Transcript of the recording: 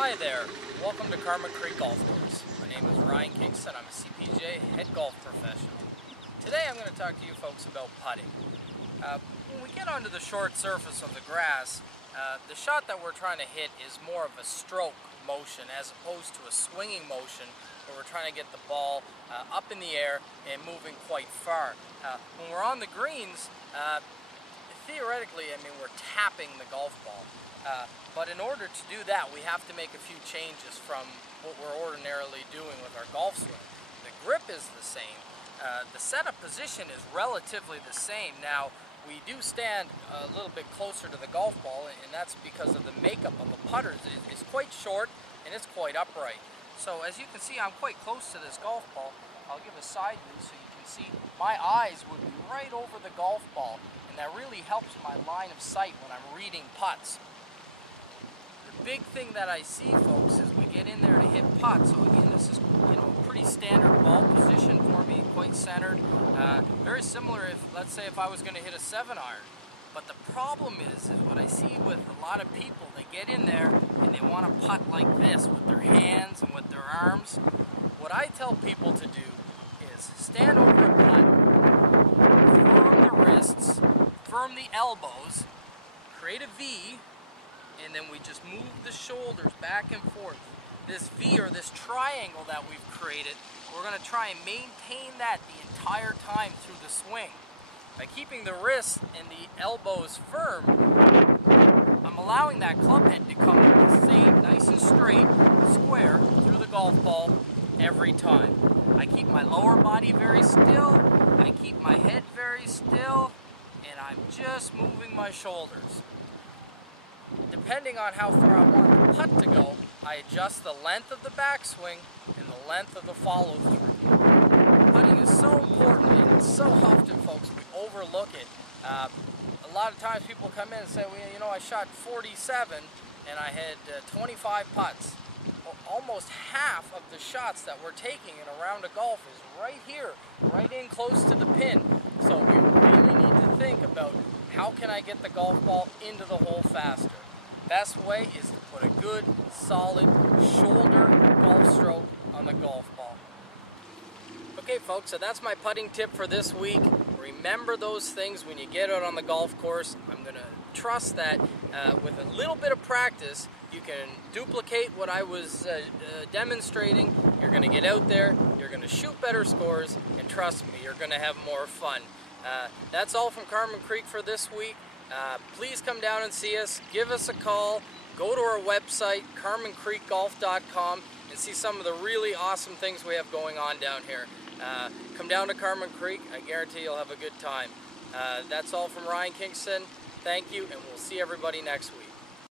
Hi there, welcome to Carmen Creek Golf Course. My name is Ryan Kingston, I'm a CPGA head golf professional. Today I'm going to talk to you folks about putting. When we get onto the short surface of the grass, the shot that we're trying to hit is more of a stroke motion as opposed to a swinging motion where we're trying to get the ball up in the air and moving quite far. When we're on the greens, theoretically, we're tapping the golf ball. But in order to do that, we have to make a few changes from what we're ordinarily doing with our golf swing. The grip is the same. The setup position is relatively the same. Now, we do stand a little bit closer to the golf ball, and that's because of the makeup of the putters. It's quite short and it's quite upright. So as you can see, I'm quite close to this golf ball. I'll give a side view so you can see my eyes would be right over the golf ball, and that really helps my line of sight when I'm reading putts. The big thing that I see, folks, is we get in there to hit putts. So again, this is pretty standard ball position for me, quite centered. Very similar let's say if I was going to hit a 7-iron. But the problem is what I see with a lot of people, they get in there and they want to putt like this with their hands and with their arms. What I tell people to do is stand over a putt, firm the wrists, firm the elbows, create a V, and then we just move the shoulders back and forth. This V, or this triangle that we've created, we're going to try and maintain that the entire time through the swing. By keeping the wrists and the elbows firm, I'm allowing that club head to come the same, nice and straight, square, through the golf ball every time. I keep my lower body very still, I keep my head very still, and I'm just moving my shoulders. Depending on how far I want the putt to go, I adjust the length of the backswing and the length of the follow-through. Putting is so important, and so often, folks, we overlook it. A lot of times people come in and say, well, I shot 47 and I had 25 putts. Well, almost half of the shots that we're taking in a round of golf is right here, right in close to the pin. So we really need to think about how can I get the golf ball into the hole faster. Best way is to put a good, solid shoulder golf stroke on the golf ball. Okay, folks, so that's my putting tip for this week. Remember those things when you get out on the golf course. I'm going to trust that with a little bit of practice, you can duplicate what I was demonstrating. You're going to get out there, you're going to shoot better scores, and trust me, you're going to have more fun. That's all from Carmen Creek for this week. Please come down and see us, give us a call, go to our website, carmencreekgolf.com, and see some of the really awesome things we have going on down here. Come down to Carmen Creek, I guarantee you'll have a good time. That's all from Ryan Kingston. Thank you, and we'll see everybody next week.